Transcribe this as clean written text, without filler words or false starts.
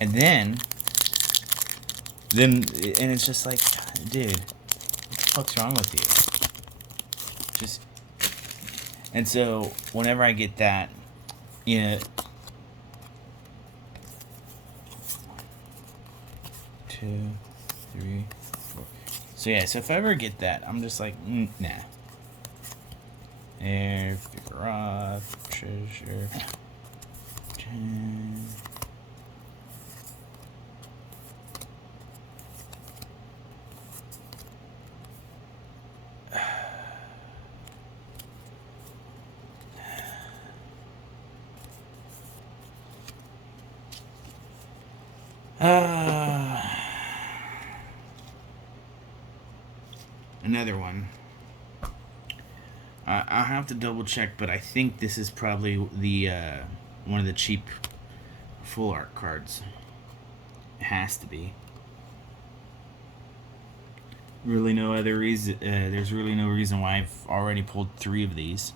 And then, and it's just like, dude, what the fuck's wrong with you? Just, and so whenever I get that, you know, 2, 3, 4. So yeah, so if I ever get that, I'm just like, nah. Air, figure treasure, 10. Another one. I'll have to double check, but I think this is probably the one of the cheap full art cards. It has to be. Really, no other reason. There's really no reason why I've already pulled 3 of these.